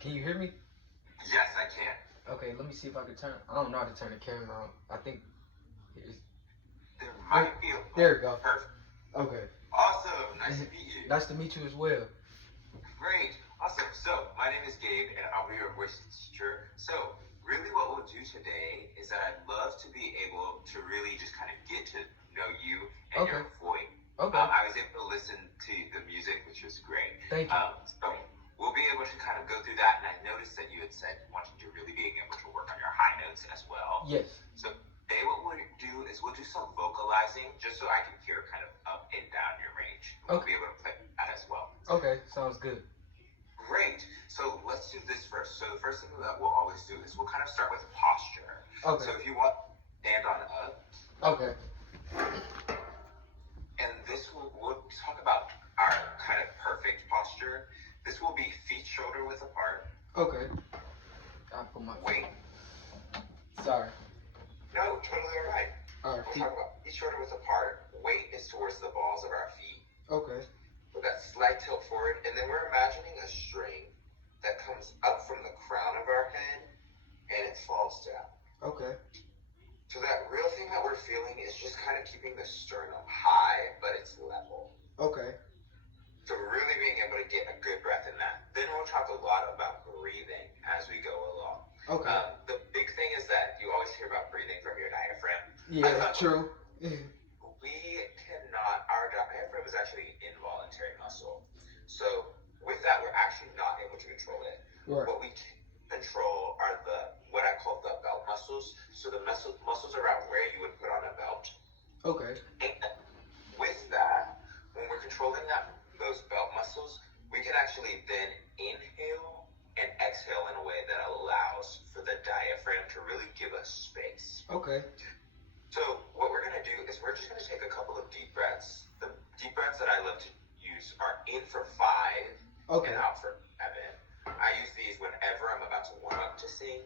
Can you hear me? Yes, I can. Okay, let me see if I can turn. I don't know how to turn the camera on. I think it's, There there. might be a There we go. perfect. Okay. Awesome. Nice to meet you. Nice to meet you as well. Great. Awesome. So, my name is Gabe, and I'll be your voice teacher. So, really what we'll do today is that I'd love to be able to really just kind of get to know you and Okay. your voice. Okay. I was able to listen to the music, which was great. Thank you. So, we'll be able to kind of go through that, and I noticed that you had said you wanted to really being able to work on your high notes as well. Yes. So, today what we'll do is we'll do some vocalizing just so I can hear kind of up and down your range. We'll be able to play that as well. Okay, sounds good. Great. So let's do this first. So the first thing that we'll always do is we'll kind of start with posture. Okay. So if you want, stand on up. Okay. And we'll talk about our kind of perfect posture. This will be feet shoulder width apart. Okay. I put my Weight. Sorry. No, totally all right. All right. We'll talk about feet shoulder width apart. Weight is towards the balls of our feet. Okay. With that slight tilt forward, and then we're imagining a string that comes up from the crown of our head and it falls down. Okay. So that real thing that we're feeling is just kind of keeping the sternum high, but it's level. Okay. So really being able to get a good breath in that. Then we'll talk a lot about breathing as we go along. Okay. The big thing is that you always hear about breathing from your diaphragm. Yeah, true. Our diaphragm is actually an involuntary muscle. So with that, we're actually not able to control it. Right. What we can control are what I call the belt muscles. So the muscles around where you would put on a belt. Okay. And with that, when we're controlling those belt muscles, we can actually then inhale and exhale in a way that allows for the diaphragm to really give us space. Okay. So what we're going to do is we're just going to take a couple of deep breaths. The deep breaths that I love to use are in for 5 Okay. and out for 7. I use these whenever I'm about to warm up to sing.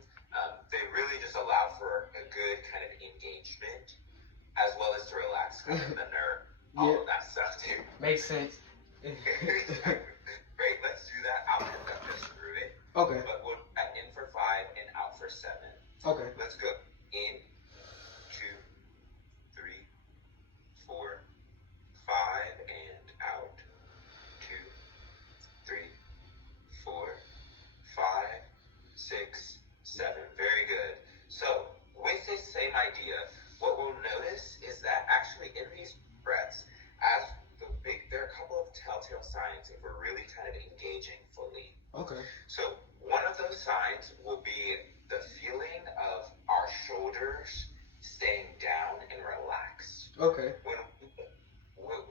They really just allow for a good kind of engagement as well as to relax kind of the nerve, all of that stuff too. Makes sense. Great, let's do that. I'll pick up just through it. Okay. But we'll in for 5 and out for 7. Okay. Let's go in. 4, 5, and out. 2, 3, 4, 5, 6, 7. Very good. So with this same idea, what we'll notice is that actually in these breaths, there are a couple of telltale signs if we're really kind of engaging fully. Okay. So one of those signs will be the feeling of our shoulders staying down and relaxed. Okay. When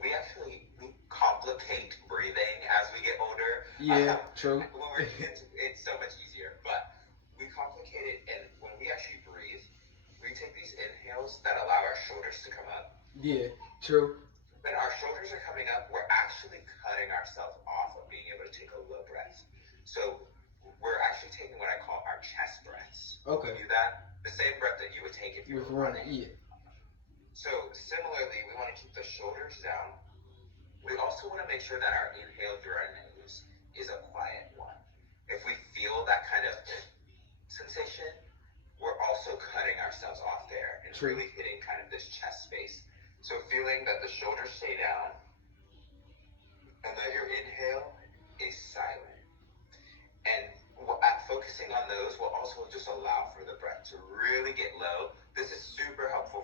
we actually complicate breathing as we get older. Yeah, true. When we're kids, it's so much easier, but we complicate it, and when we actually breathe, we take these inhales that allow our shoulders to come up. Yeah, true. When our shoulders are coming up, we're actually cutting ourselves off of being able to take a low breath. So we're actually taking what I call our chest breaths. Okay. We do that, the same breath that you would take if you were running. Yeah. So similarly, we want to keep the shoulders down. We also want to make sure that our inhale through our nose is a quiet one. If we feel that kind of sensation, we're also cutting ourselves off there and really hitting kind of this chest space. So feeling that the shoulders stay down and that your inhale is silent. And focusing on those will also just allow for the breath to really get low. This is super helpful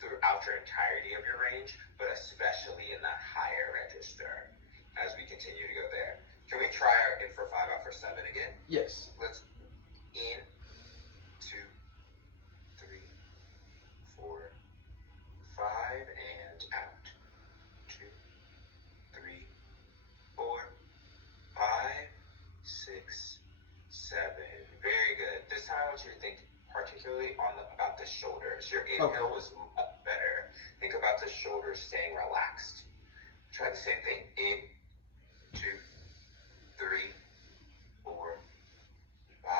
throughout your entirety of your range, but especially in that higher register as we continue to go there. Can we try our in for 5, out for 7 again? Yes. Let's in, 2, 3, 4, 5, and out. 2, 3, 4, 5, 6, 7. Very good. This time I want you to think particularly about the shoulders. Your inhale was much better. Think about the shoulders staying relaxed. Try the same thing. In, 2, 3, 4, 5,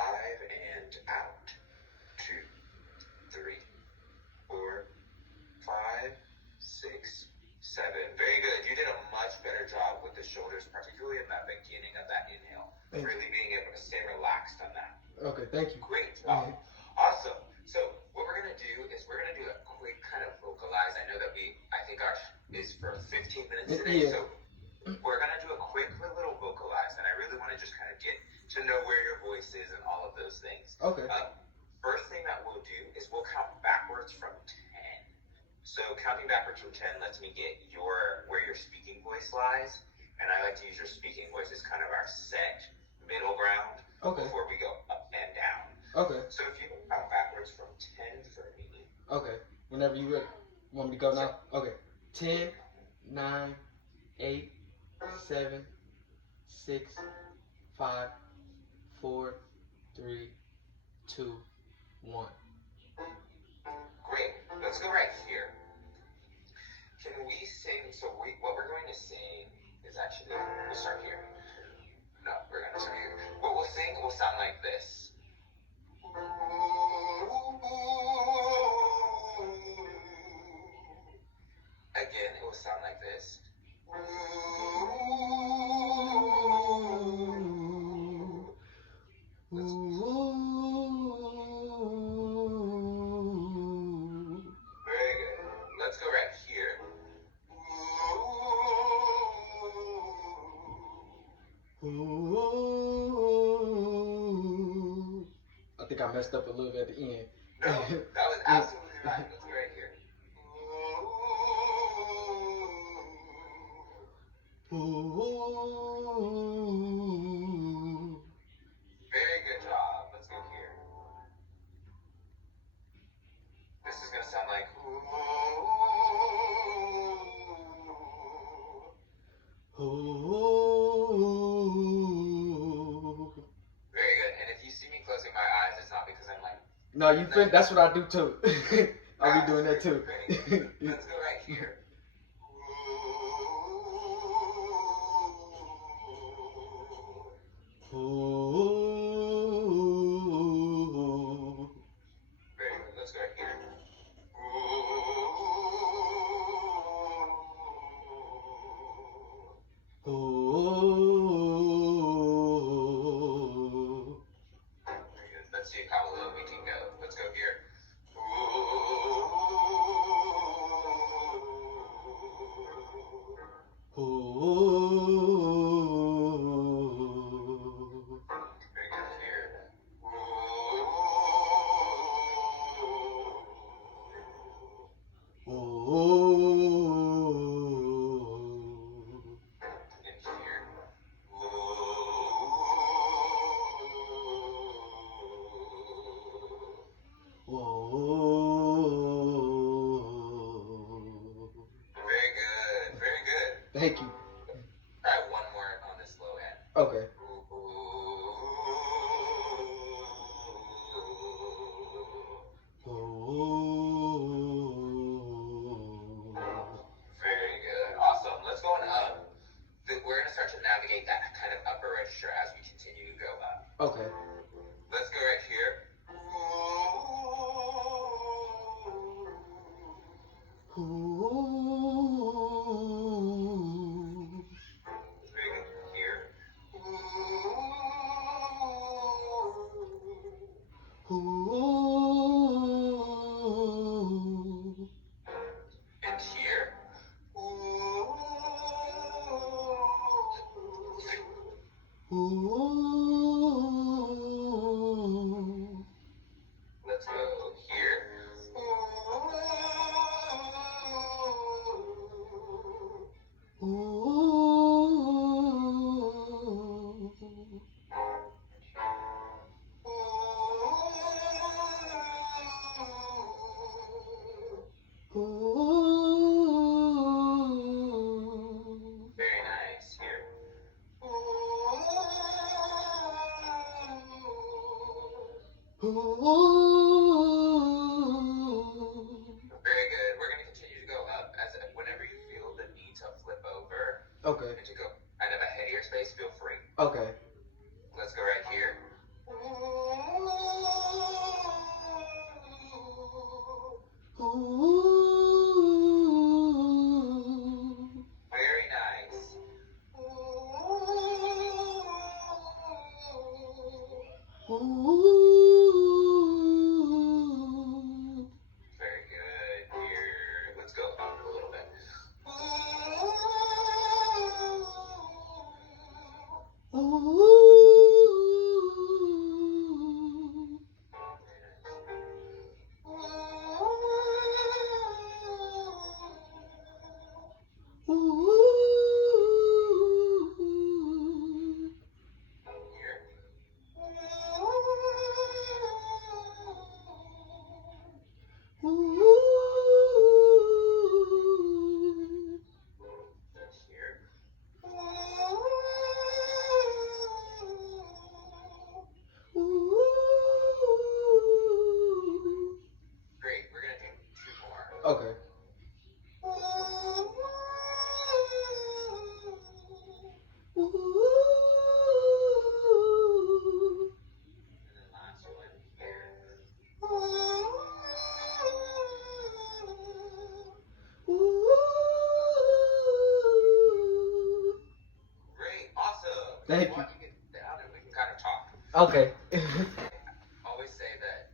and out. 2, 3, 4, 5, 6, 7. Very good. You did a much better job with the shoulders, particularly particularly in that beginning of that inhale. Really being able to stay relaxed on that. Okay, thank you. Great job. Awesome. So what we're going to do is we're going to do a quick kind of vocalize. I know that I think ours is for 15 minutes today. Yeah. So we're going to do a quick little vocalize. And I really want to just kind of get to know where your voice is and all of those things. Okay. First thing that we'll do is we'll count backwards from 10. So counting backwards from 10 lets me get where your speaking voice lies. And I like to use your speaking voice as kind of our set middle ground before we go up and down. Okay. So if you count backwards from 10 for me. Okay. Whenever you ready. Want me to go now? Okay. 10, 9, 8, 7, 6, 5, 4, 3, 2, 1. Great. Let's go right here. Can we sing? So what we're going to sing is actually, we'll start here. No, we're going to start here. What we'll sing will sound like this. Again, it will sound like this. Very good. Let's go right here. I think I messed up a little bit at the end. No, that was absolutely right. Let's go right here. Very good job. Let's go here. This is going to sound like. Very good. And if you see me closing my eyes, it's not because I'm like. No, you think that's what I do too. I'll be doing that too. Let's go right here. Very good. Let's go right here. Very good. Let's see how low we can go. Let's go here. Very good here. In here. Very good. Very good. Thank you. Try one more on this low end. Okay. Very good. Awesome. Let's go on up. We're going to start to navigate that kind of upper register as we continue to go up. Okay. Let's go right here. Very good here. And here. Let's go here. Very nice here. Very good. We're going to continue to go up as whenever you feel the need to flip over Okay. and to go kind of ahead of your space, feel free. Okay. Let's go right here. Very nice. Thank you you. want, you can sit down and we can kind of talk. Okay. Always say that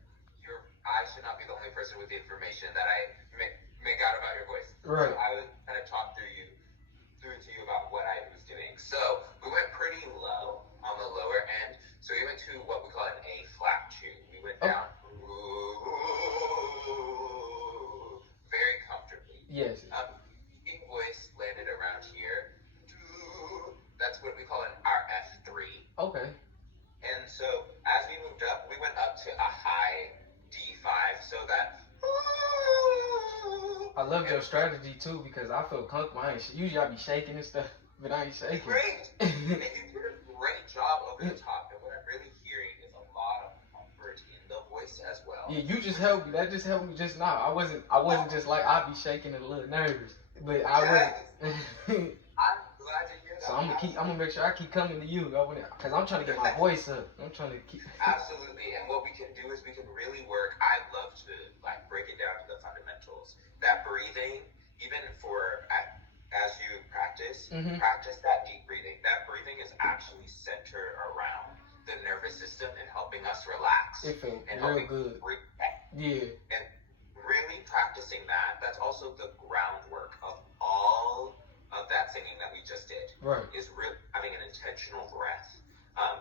I should not be the only person with the information that I make out about your voice. Right. So I would kind of talk through to you about what I was doing. So we went pretty low on the lower end. So we went to what we call an A flat tune. We went down very comfortably. Yes. Speaking voice landed around here. That's what we call our F3. Okay. And so as we moved up, we went up to a high D5, so that. I love your strategy too because I feel comfortable. Usually I be shaking and stuff, but I ain't shaking. Great. And you did a great job over the top. And what I'm really hearing is a lot of comfort in the voice as well. Yeah, you just helped me. That just helped me just now. I wasn't just like I'd be shaking and a little nervous, but I wasn't. I'm glad to hear that. So I'm gonna make sure I keep coming to you, because I'm trying to get my voice up. I'm trying to keep. Absolutely, and what we can do is we can really work. I love to break it down to the fundamentals. That breathing, even as you practice, practice that deep breathing. That breathing is actually centered around the nervous system and helping us relax. It felt and real good. Yeah. And really practicing that. That's also the groundwork of all of that singing that we just did. Right. Is really having an intentional breath.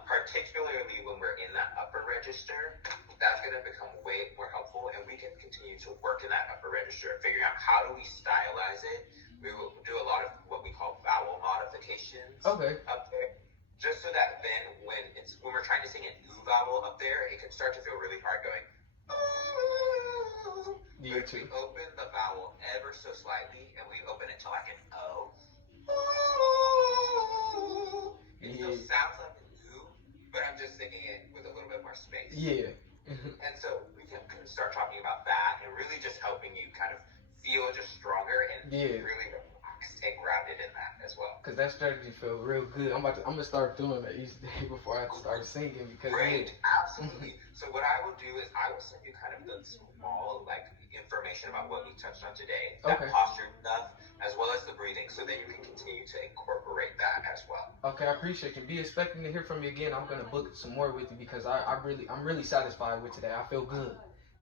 Particularly when we're in that upper register, that's going to become way more helpful, and we can continue to work in that upper register, figuring out how do we stylize it. We will do a lot of what we call vowel modifications up there, just so that then when we're trying to sing an ooh vowel up there, it can start to feel really hard going. Yeah, but if we open the vowel ever so slightly, and we open it to like an O, it still sounds like an ooh, but I'm just singing it with a little bit more space. Yeah. And so we can start talking about that and really just helping you kind of feel just stronger and really relaxed and grounded in that as well. Because that strategy felt real good. I'm gonna start doing that each day before I start singing. Because great, absolutely. So what I will do is I will send you kind of the small information about what we touched on today, that posture stuff, as well as the breathing, so that you can continue to incorporate that as well. Okay, I appreciate you. Be expecting to hear from me again. I'm gonna book some more with you because I'm really satisfied with today. I feel good.